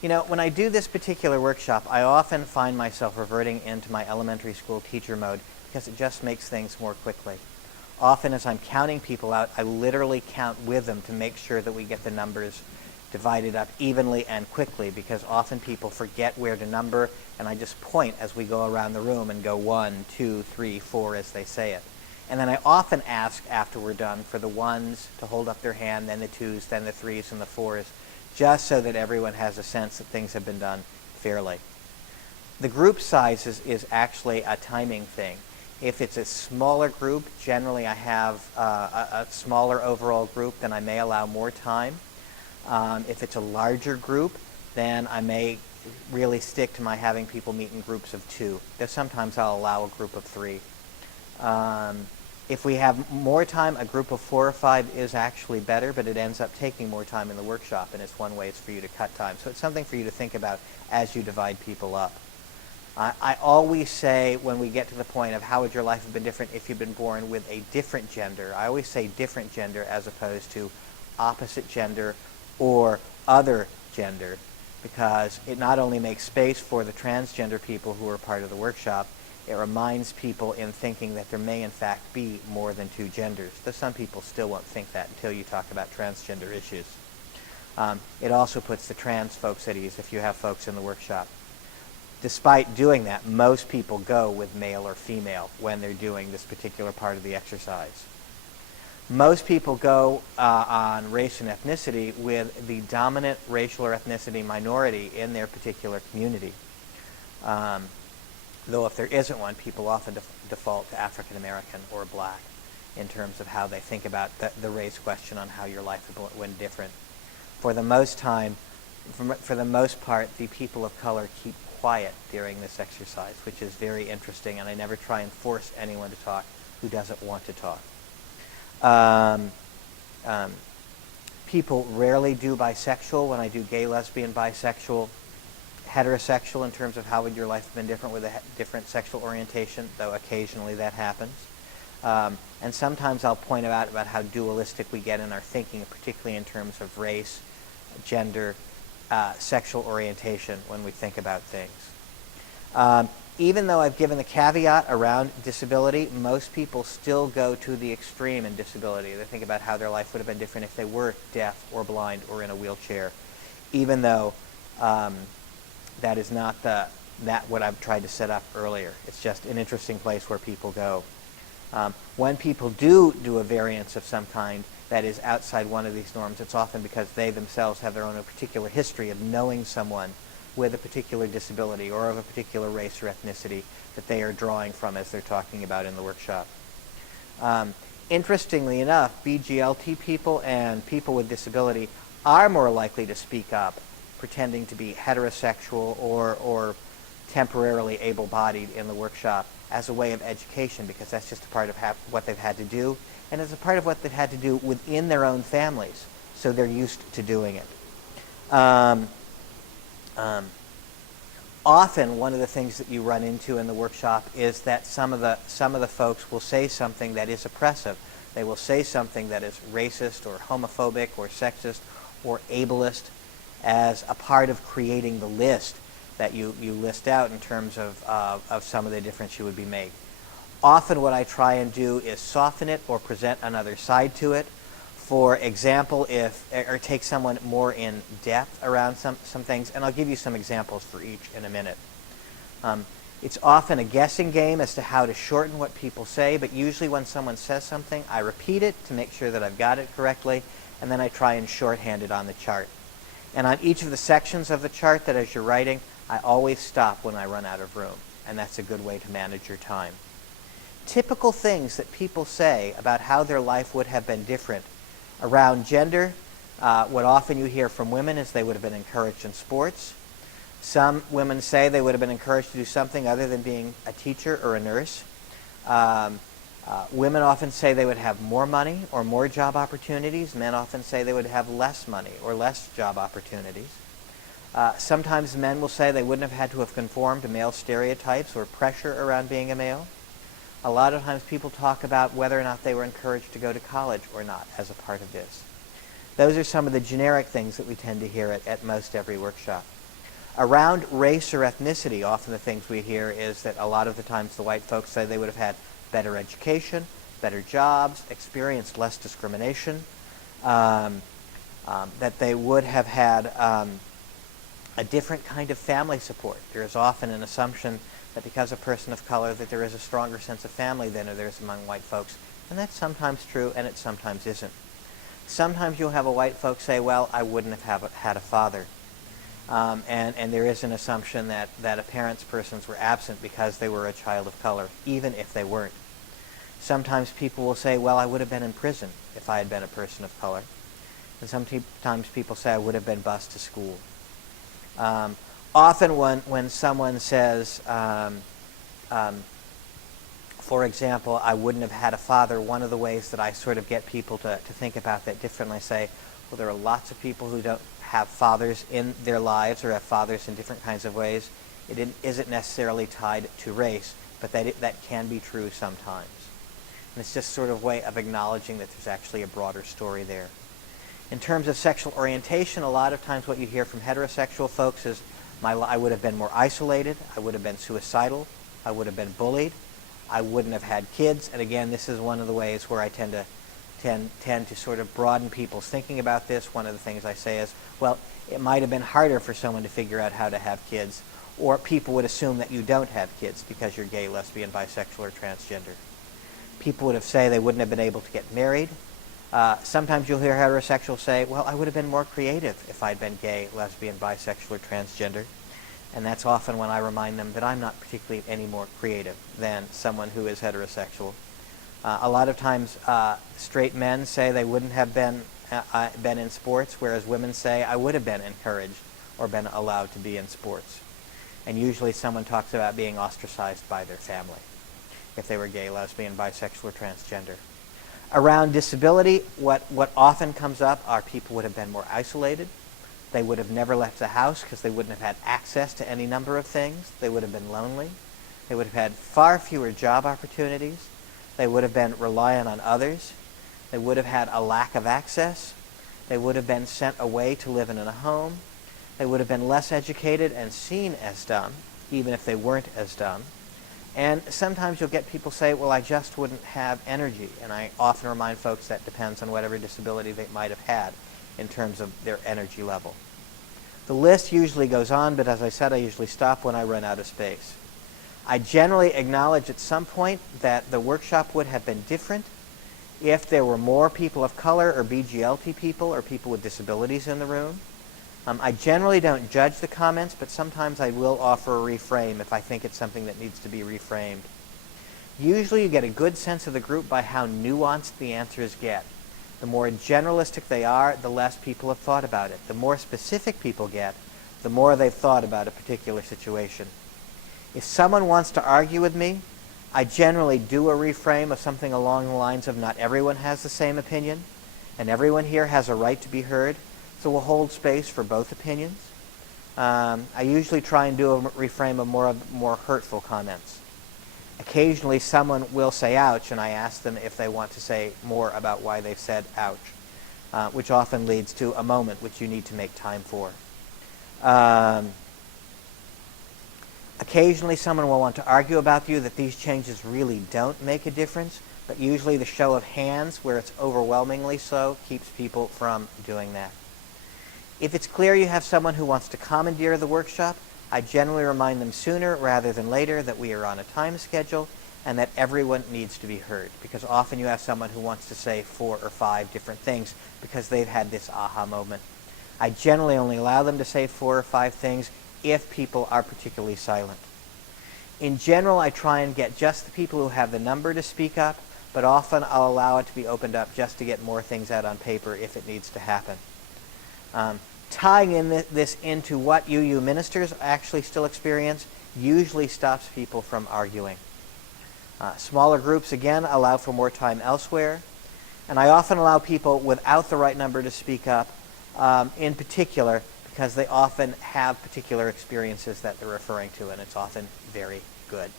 You know, when I do this particular workshop, I often find myself reverting into my elementary school teacher mode because it just makes things more quickly. Often as I'm counting people out, I literally count with them to make sure that we get the numbers divided up evenly and quickly, because often people forget where to number, and I just point as we go around the room and go 1, 2, 3, 4 as they say it. And then I often ask after we're done for the ones to hold up their hand, then the twos, then the threes and the fours, just so that everyone has a sense that things have been done fairly. The group size is actually a timing thing. If it's a smaller group, generally I have a smaller overall group, then I may allow more time. If it's a larger group, then I may really stick to my having people meet in groups of 2. Though sometimes I'll allow a group of 3. If we have more time, a group of 4 or 5 is actually better, but it ends up taking more time in the workshop, and it's one way for you to cut time. So it's something for you to think about as you divide people up. I always say when we get to the point of how would your life have been different if you'd been born with a different gender, I always say different gender as opposed to opposite gender or other gender, because it not only makes space for the transgender people who are part of the workshop, it reminds people in thinking that there may in fact be more than 2 genders, though some people still won't think that until you talk about transgender issues. It also puts the trans folks at ease if you have folks in the workshop. Despite doing that, most people go with male or female when they're doing this particular part of the exercise. Most people go on race and ethnicity with the dominant racial or ethnicity minority in their particular community. Though if there isn't one, people often default to African American or black in terms of how they think about the race question on how your life went different. For the most part, the people of color keep quiet during this exercise, which is very interesting, and I never try and force anyone to talk who doesn't want to talk. People rarely do bisexual when I do gay, lesbian, bisexual, heterosexual in terms of how would your life have been different with a different sexual orientation, though occasionally that happens. And sometimes I'll point out about how dualistic we get in our thinking, particularly in terms of race, gender, sexual orientation when we think about things. Even though I've given the caveat around disability, most people still go to the extreme in disability. They think about how their life would have been different if they were deaf or blind or in a wheelchair, even though that is not what I've tried to set up earlier. It's just an interesting place where people go. When people do a variance of some kind that is outside one of these norms, it's often because they themselves have their own particular history of knowing someone with a particular disability or of a particular race or ethnicity that they are drawing from as they're talking about in the workshop. Interestingly enough, BGLT people and people with disability are more likely to speak up, pretending to be heterosexual or temporarily able-bodied in the workshop as a way of education, because that's just a part of what they've had to do, and it's a part of what they've had to do within their own families, so they're used to doing it. Often, one of the things that you run into in the workshop is that some of the folks will say something that is oppressive. They will say something that is racist or homophobic or sexist or ableist as a part of creating the list that you list out in terms of some of the difference you would be made. Often what I try and do is soften it or present another side to it. For example, or take someone more in depth around some things, and I'll give you some examples for each in a minute. It's often a guessing game as to how to shorten what people say, but usually when someone says something, I repeat it to make sure that I've got it correctly, and then I try and shorthand it on the chart. And on each of the sections of the chart that as you're writing, I always stop when I run out of room, and that's a good way to manage your time. Typical things that people say about how their life would have been different around gender, what often you hear from women is they would have been encouraged in sports. Some women say they would have been encouraged to do something other than being a teacher or a nurse. Women often say they would have more money or more job opportunities. Men often say they would have less money or less job opportunities. Sometimes men will say they wouldn't have had to have conformed to male stereotypes or pressure around being a male. A lot of times people talk about whether or not they were encouraged to go to college or not as a part of this. Those are some of the generic things that we tend to hear at most every workshop. Around race or ethnicity, often the things we hear is that a lot of the times the white folks say they would have had better education, better jobs, experienced less discrimination, that they would have had a different kind of family support. There is often an assumption that because a person of color that there is a stronger sense of family than there is among white folks. And that's sometimes true and it sometimes isn't. Sometimes you'll have a white folk say, well, I wouldn't have had a father. And there is an assumption that a parent's persons were absent because they were a child of color, even if they weren't. Sometimes people will say, well, I would have been in prison if I had been a person of color. And sometimes people say I would have been bused to school. Often when someone says, for example, I wouldn't have had a father, one of the ways that I sort of get people to think about that differently, I say, well, there are lots of people who don't have fathers in their lives or have fathers in different kinds of ways. It isn't necessarily tied to race, but that can be true sometimes. And it's just sort of a way of acknowledging that there's actually a broader story there. In terms of sexual orientation, a lot of times what you hear from heterosexual folks is, I would have been more isolated, I would have been suicidal, I would have been bullied, I wouldn't have had kids. And again, this is one of the ways where I tend to sort of broaden people's thinking about this. One of the things I say is, well, it might have been harder for someone to figure out how to have kids, or people would assume that you don't have kids because you're gay, lesbian, bisexual, or transgender. People would have said they wouldn't have been able to get married. Sometimes you'll hear heterosexuals say, well, I would have been more creative if I'd been gay, lesbian, bisexual, or transgender. And that's often when I remind them that I'm not particularly any more creative than someone who is heterosexual. A lot of times straight men say they wouldn't have been in sports, whereas women say I would have been encouraged or been allowed to be in sports. And usually someone talks about being ostracized by their family if they were gay, lesbian, bisexual, or transgender. Around disability, what often comes up are people would have been more isolated. They would have never left the house because they wouldn't have had access to any number of things. They would have been lonely. They would have had far fewer job opportunities. They would have been reliant on others. They would have had a lack of access. They would have been sent away to live in a home. They would have been less educated and seen as dumb, even if they weren't as dumb. And sometimes you'll get people say, well, I just wouldn't have energy. And I often remind folks that depends on whatever disability they might have had in terms of their energy level. The list usually goes on, but as I said, I usually stop when I run out of space. I generally acknowledge at some point that the workshop would have been different if there were more people of color or BGLT people or people with disabilities in the room. I generally don't judge the comments, but sometimes I will offer a reframe if I think it's something that needs to be reframed. Usually you get a good sense of the group by how nuanced the answers get. The more generalistic they are, the less people have thought about it. The more specific people get, the more they've thought about a particular situation. If someone wants to argue with me, I generally do a reframe of something along the lines of not everyone has the same opinion, and everyone here has a right to be heard, so we'll hold space for both opinions. I usually try and do a reframe of more hurtful comments. Occasionally someone will say ouch, and I ask them if they want to say more about why they've said ouch, which often leads to a moment which you need to make time for. Occasionally someone will want to argue about you that these changes really don't make a difference, but usually the show of hands, where it's overwhelmingly so, keeps people from doing that. If it's clear you have someone who wants to commandeer the workshop, I generally remind them sooner rather than later that we are on a time schedule and that everyone needs to be heard, because often you have someone who wants to say 4 or 5 different things because they've had this aha moment. I generally only allow them to say 4 or 5 things if people are particularly silent. In general, I try and get just the people who have the number to speak up, but often I'll allow it to be opened up just to get more things out on paper if it needs to happen. Tying in this into what UU ministers actually still experience usually stops people from arguing. Smaller groups, again, allow for more time elsewhere. And I often allow people without the right number to speak up, in particular, because they often have particular experiences that they're referring to, and it's often very good.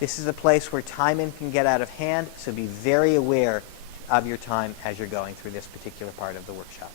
This is a place where timing can get out of hand, so be very aware of your time as you're going through this particular part of the workshop.